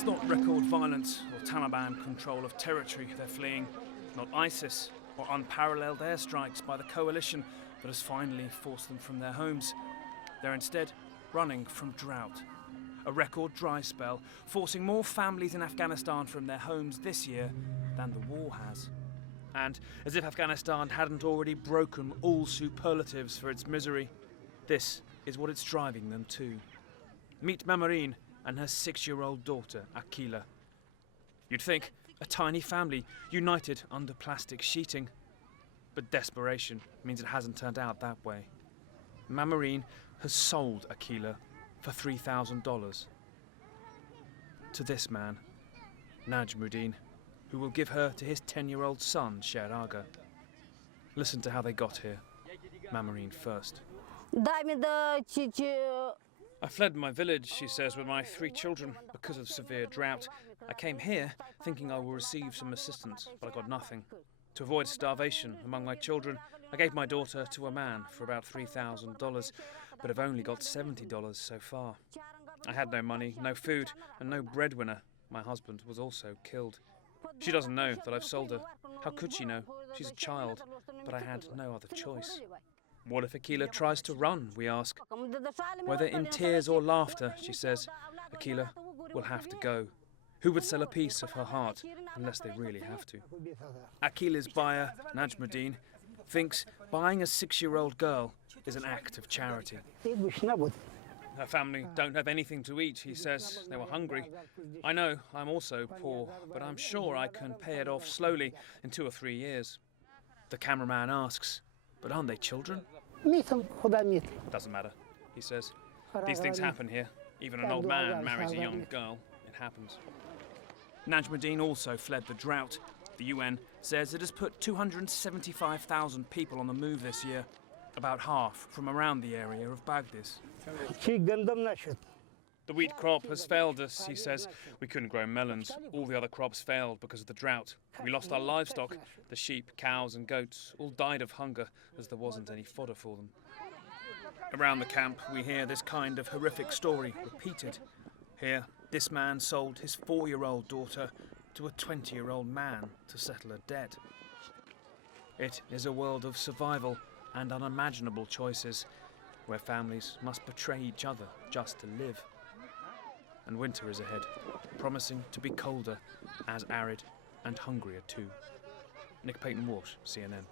It's not record violence or Taliban control of territory they're fleeing, not ISIS or unparalleled airstrikes by the coalition that has finally forced them from their homes. They're instead running from drought. A record dry spell, forcing more families in Afghanistan from their homes this year than the war has. And as if Afghanistan hadn't already broken all superlatives for its misery, this is what it's driving them to. Meet Mamarine and her 6-year-old daughter, Akila. You'd think a tiny family united under plastic sheeting. But desperation means it hasn't turned out that way. Mamarine has sold Akila for $3,000 to this man, Najmuddin, who will give her to his 10-year-old son, Sheraga. Listen to how they got here. Mamarine first. I fled my village, she says, with my 3 children because of severe drought. I came here thinking I will receive some assistance, but I got nothing. To avoid starvation among my children, I gave my daughter to a man for about $3,000, but have only got $70 so far. I had no money, no food, and no breadwinner. My husband was also killed. She doesn't know that I've sold her. How could she know? She's a child, but I had no other choice. What if Akila tries to run, we ask. Whether in tears or laughter, she says, Akila will have to go. Who would sell a piece of her heart unless they really have to? Akila's buyer, Najmuddin, thinks buying a 6-year-old girl is an act of charity. Her family don't have anything to eat, he says. They were hungry. I know I'm also poor, but I'm sure I can pay it off slowly in 2 or 3 years. The cameraman asks, but aren't they children? Doesn't matter, he says. These things happen here. Even an old man marries a young girl. It happens. Najmuddin also fled the drought. The UN says it has put 275,000 people on the move this year, about half from around the area of Baghdad. The wheat crop has failed us, he says. We couldn't grow melons. All the other crops failed because of the drought. We lost our livestock. The sheep, cows and goats all died of hunger as there wasn't any fodder for them. Around the camp, we hear this kind of horrific story repeated. Here, this man sold his 4-year-old daughter to a 20-year-old man to settle a debt. It is a world of survival and unimaginable choices, where families must betray each other just to live. And winter is ahead, promising to be colder, as arid and hungrier too. Nick Payton-Walsh, CNN.